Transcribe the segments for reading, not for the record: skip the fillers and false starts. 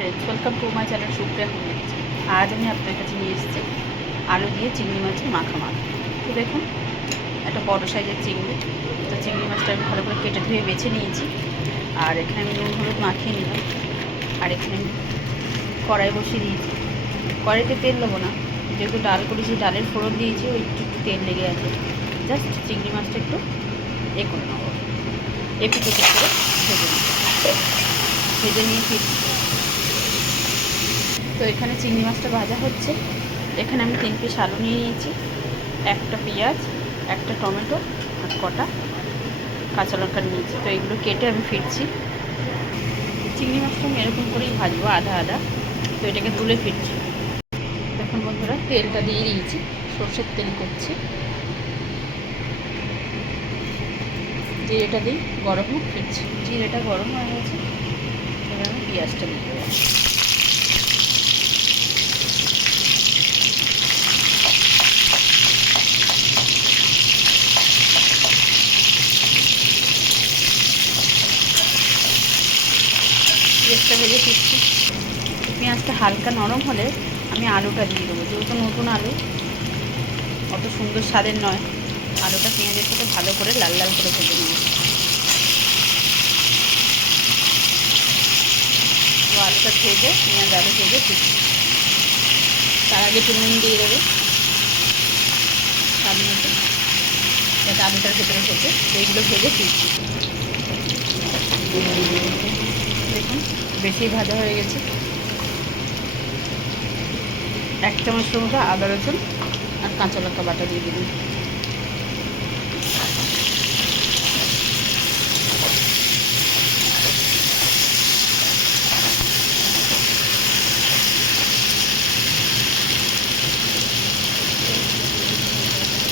Friends, welcome to my channel Supriya Kumar. আজ আমি আপনার কাছে নিয়ে এসেছি আলু দিয়ে চিংড়ি মাছের মাখা। তো দেখুন, একটা বড় সাইজের চিংড়ি। তো চিংড়ি মাছটা আমি ভালো করে কেটে ধুয়ে বেছে নিয়েছি। আর এখানে আমি নুন হলুদ মাখিয়ে নিলাম। আর এখানে আমি কড়াই বসিয়ে দিয়েছি। কড়াইতে তেল দেবো না, যেহেতু ডাল করেছি, ডালের ফোড়ন দিয়েছি, ওই একটু তেল লেগে আছে। জাস্ট চিংড়ি মাছটা একটু করে নেবো, এপিট ওপিট করে ভেজে নিয়ে ফিরছি। তো এখানে চিংড়ি মাছটা ভাজা হচ্ছে। এখানে আমি 3 পিস আলু নিয়ে নিয়েছি, একটা পেঁয়াজ, একটা টমেটো আর কটা কাঁচা লঙ্কা নিয়েছি। তো এগুলো কেটে আমি ফিরছি। চিংড়ি মাছটা আমি এরকম করেই ভাজবো, আধা আধা। তো এটাকে তুলে ফিরছি। এখন বন্ধুরা তেলটা দিয়ে দিয়েছি, সর্ষের তেল করছি। জিরেটা দিই, গরম হোক, ফিরছি। জিরেটা গরম হয়ে গেছে, এবার আমি পেঁয়াজটা দিয়ে দেবো। পেঁয়াজটা ভেজে ফিরছি। পেঁয়াজটা হালকা নরম হলে আমি আলুটা দিয়ে দেবো। যেহেতু নতুন আলু, অত সুন্দর স্বাদের নয়। আলুটা পেঁয়াজের সাথে ভালো করে লাল লাল করে ভেজে নেব। তো আলুটা ভেজে, পেঁয়াজ আলু ভেজে ফিরছি। তার আগে একটু নুন দিয়ে দেবো স্বাদ মতো, যাতে আলুটার ভেতরে থেকে। তো এইগুলো ভেজে ফিরছি। দেখুন, বেশি ভাজা হয়ে গেছে। 1 চামচের মতো আদা রসুন আর কাঁচা লঙ্কা বাটা দিয়ে দিবি।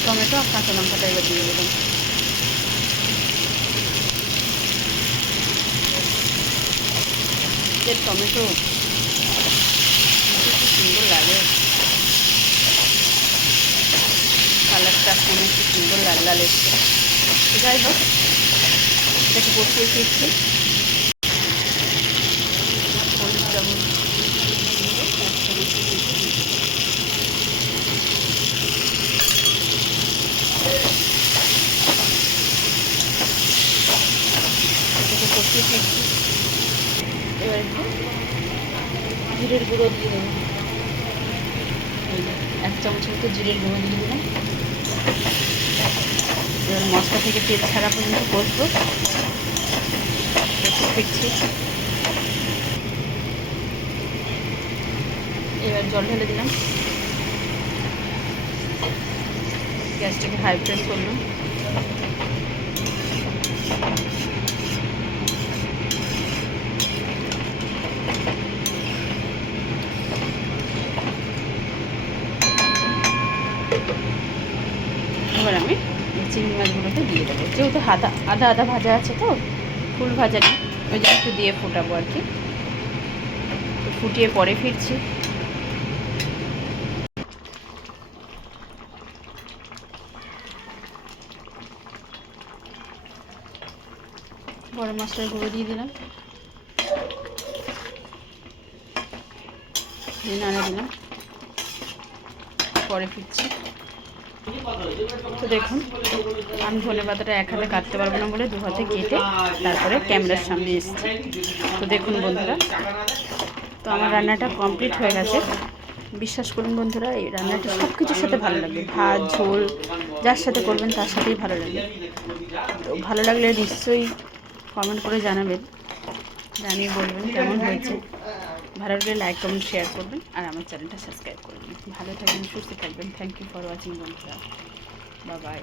টমেটো আর কাঁচা লঙ্কাটা এবার দিয়ে দেবেন। টমেটো কি সুন্দর লাগে, কালারটা মনে কি সুন্দর লাল লাল এসছে। যাই হোক, এটাকে কষিয়ে ফিরছি। হলুদ চামচ, এটাকে কষিয়ে ফিরছি। এবার একটু জিরের গুঁড়ো দিয়ে দেবো। 1 চামচের মতো জিরের গুঁড়ো দিয়ে দিলাম। এবার মশলা থেকে তেল ছাড়া পর্যন্ত কষবো, ফিরছি। এবার জল ঢেলে দিলাম। গ্যাসটাকে হাই ফ্লেম করলাম। এবার আমি চিংড়ি মাছগুলোকে দিয়ে দেবো। যেহেতু আধা আধা ভাজা আছে, তো ফুল ভাজা নেই, ওই জন্য একটু দিয়ে ফোটাবো আর কি। তো ফুটিয়ে পরে ফিরছি। গরম মশলার গুঁড়ো দিয়ে দিলাম, নাড়া দিলাম, পরে ফিরছি। তো দেখুন, আমি ধনে পাতাটা 1 হাতে কাটতে পারবো না বলে 2 হাতে কেটে তারপরে ক্যামেরার সামনে এসেছি। তো দেখুন বন্ধুরা, তো আমার রান্নাটা কমপ্লিট হয়ে গেছে। বিশ্বাস করুন বন্ধুরা, এই রান্নাটা সব কিছুর সাথে ভালো লাগবে। ভাত, ঝোল, যার সাথে করবেন তার সাথেই ভালো লাগবে। তো ভালো লাগলে নিশ্চয়ই কমেন্ট করে জানাবেন, জানিয়ে বলবেন কেমন হয়েছে। ভালো লাগলে লাইক, কমেন্ট, শেয়ার করবেন আর আমার চ্যানেলটা সাবস্ক্রাইব করবেন। ভালো থাকবেন, সুস্থ থাকবেন। থ্যাংক ইউ ফর ওয়াচিং বন্ধুরা। Bye bye.